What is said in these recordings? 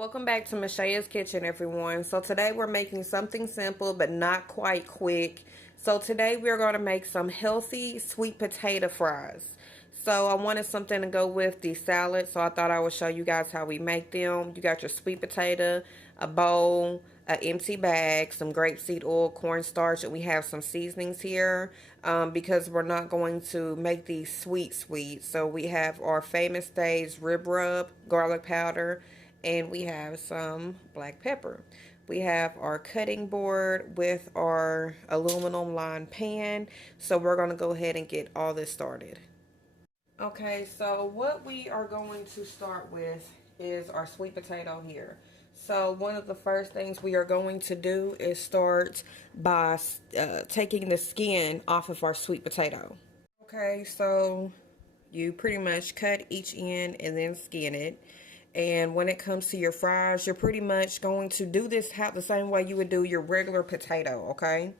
Welcome back to Shay's Kitchen, everyone. So today we're making something simple but not quite quick. So today we're going to make some healthy sweet potato fries. So I wanted something to go with the salad, so I thought I would show you guys how we make them. You got your sweet potato, a bowl, an empty bag, some grapeseed oil, cornstarch, and we have some seasonings here because we're not going to make these sweet. So we have our Famous Days rib rub, garlic powder, and we have some black pepper. We have our cutting board with our aluminum lined pan. So we're going to go ahead and get all this started. Okay, so what we are going to start with is our sweet potato here. So one of the first things we are going to do is start by taking the skin off of our sweet potato. Okay, so you pretty much cut each end and then skin it. And when it comes to your fries, you're pretty much going to do this the same way you would do your regular potato, okay?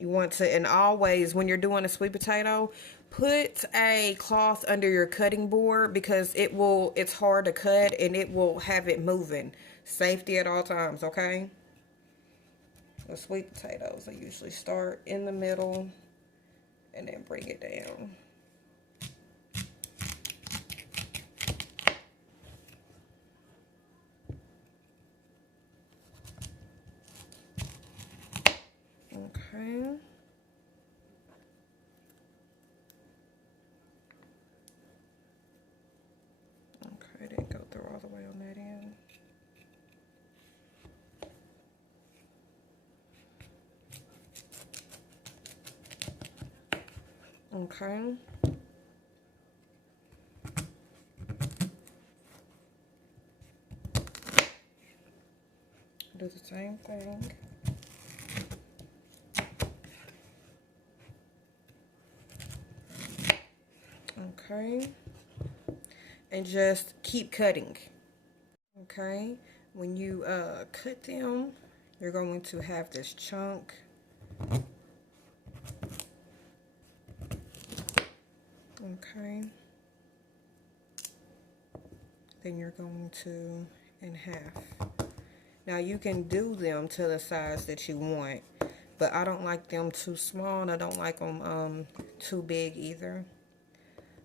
You want to, and always when you're doing a sweet potato, put a cloth under your cutting board because it's hard to cut and it will have it moving. Safety at all times, okay? The sweet potatoes, I usually start in the middle and then bring it down. Okay. Okay, didn't go through all the way on that end. Okay. Do the same thing. Okay. And just keep cutting. Okay. When you cut them, you're going to have this chunk. Okay. Then you're going to in half. Now you can do them to the size that you want, but I don't like them too small and I don't like them too big either.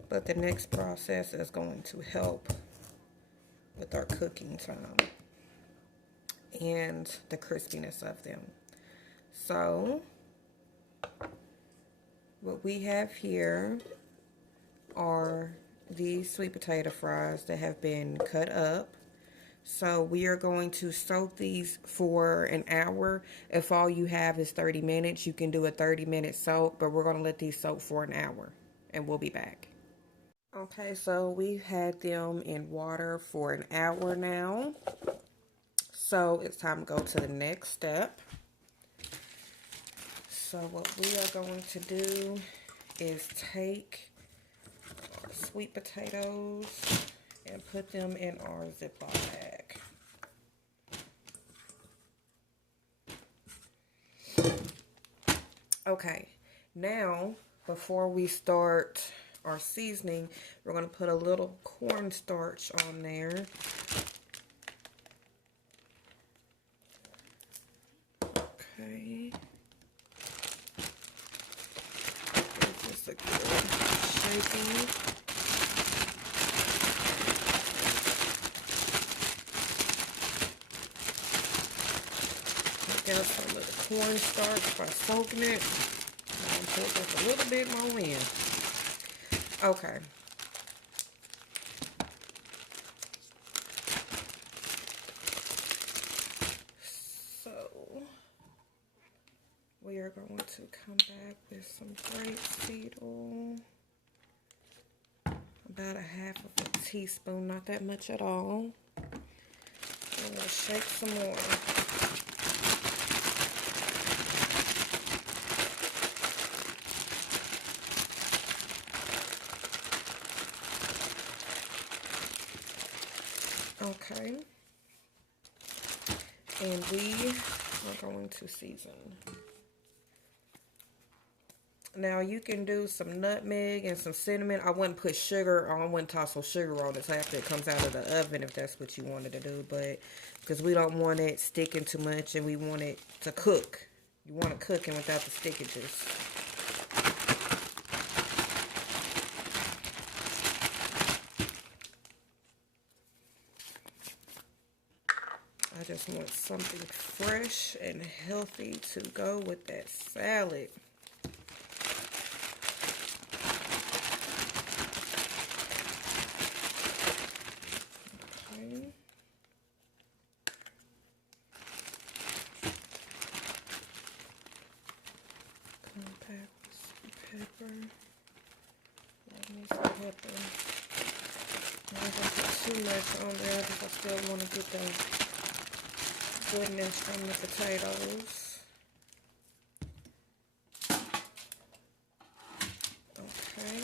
But the next process is going to help with our cooking time and the crispiness of them. So what we have here are these sweet potato fries that have been cut up. So we are going to soak these for an hour. If all you have is 30 minutes, you can do a 30-minute soak, but we're going to let these soak for an hour and we'll be back. Okay, so we've had them in water for an hour now. So it's time to go to the next step. So what we are going to do is take our sweet potatoes and put them in our Ziploc bag. Okay, now before we start our seasoning, we're going to put a little cornstarch on there. Okay. Give this a good shaking. Take out some of the cornstarch by soaking it. I'm going to put just a little bit more in. Okay. So we are going to come back with some grapeseed oil. About a half of a teaspoon, not that much at all. And we'll shake some more. Okay, and we are going to season. Now you can do some nutmeg and some cinnamon. I wouldn't put sugar on. I wouldn't toss some sugar on it after it comes out of the oven if that's what you wanted to do. But because we don't want it sticking too much and we want it to cook. You want it cooking without the stickages. I just want something fresh and healthy to go with that salad. Okay. Pepper. Let me some pepper. I don't put too much on there because I still want to get the goodness from the potatoes. Okay.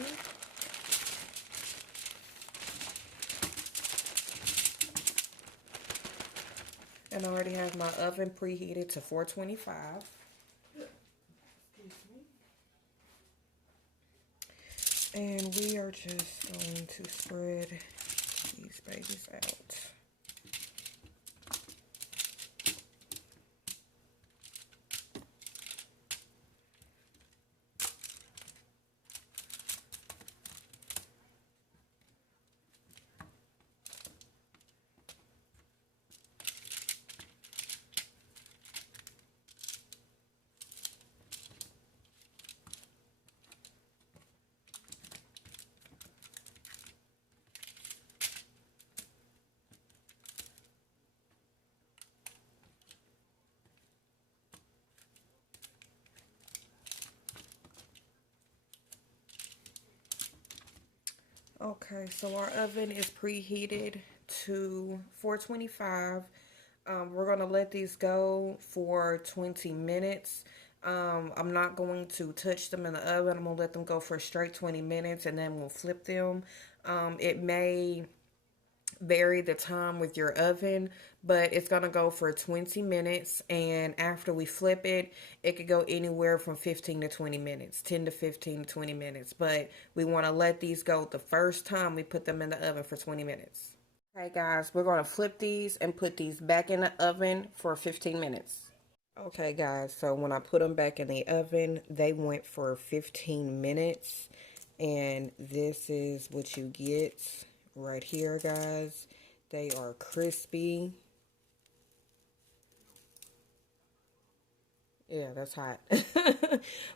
And I already have my oven preheated to 425. And we are just going to spread these babies out. Okay, so our oven is preheated to 425. We're going to let these go for 20 minutes. I'm not going to touch them in the oven. I'm going to let them go for a straight 20 minutes and then we'll flip them. It may vary the time with your oven, but it's going to go for 20 minutes, and after we flip it, it could go anywhere from 15 to 20 minutes, 10 to 15 to 20 minutes, but we want to let these go the first time we put them in the oven for 20 minutes. Okay guys, we're going to flip these and put these back in the oven for 15 minutes. Okay guys, so when I put them back in the oven, they went for 15 minutes, and this is what you get right here, guys. They are crispy. Yeah, that's hot.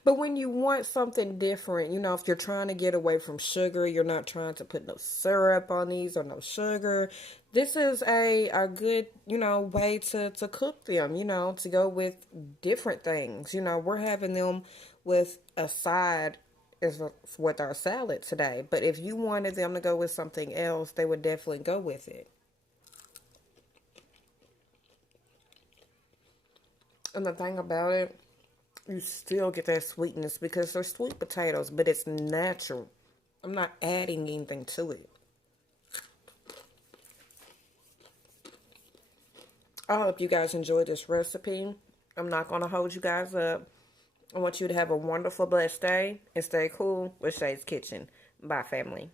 But when you want something different, you know, if you're trying to get away from sugar, you're not trying to put no syrup on these or no sugar, this is a good, you know, way to cook them, you know, to go with different things. You know, we're having them with a side is with our salad today. But if you wanted them to go with something else, they would definitely go with it. And the thing about it, you still get that sweetness because they're sweet potatoes, but it's natural. I'm not adding anything to it. I hope you guys enjoyed this recipe. I'm not going to hold you guys up. I want you to have a wonderful, blessed day and stay cool with Shay's Kitchen. Bye, family.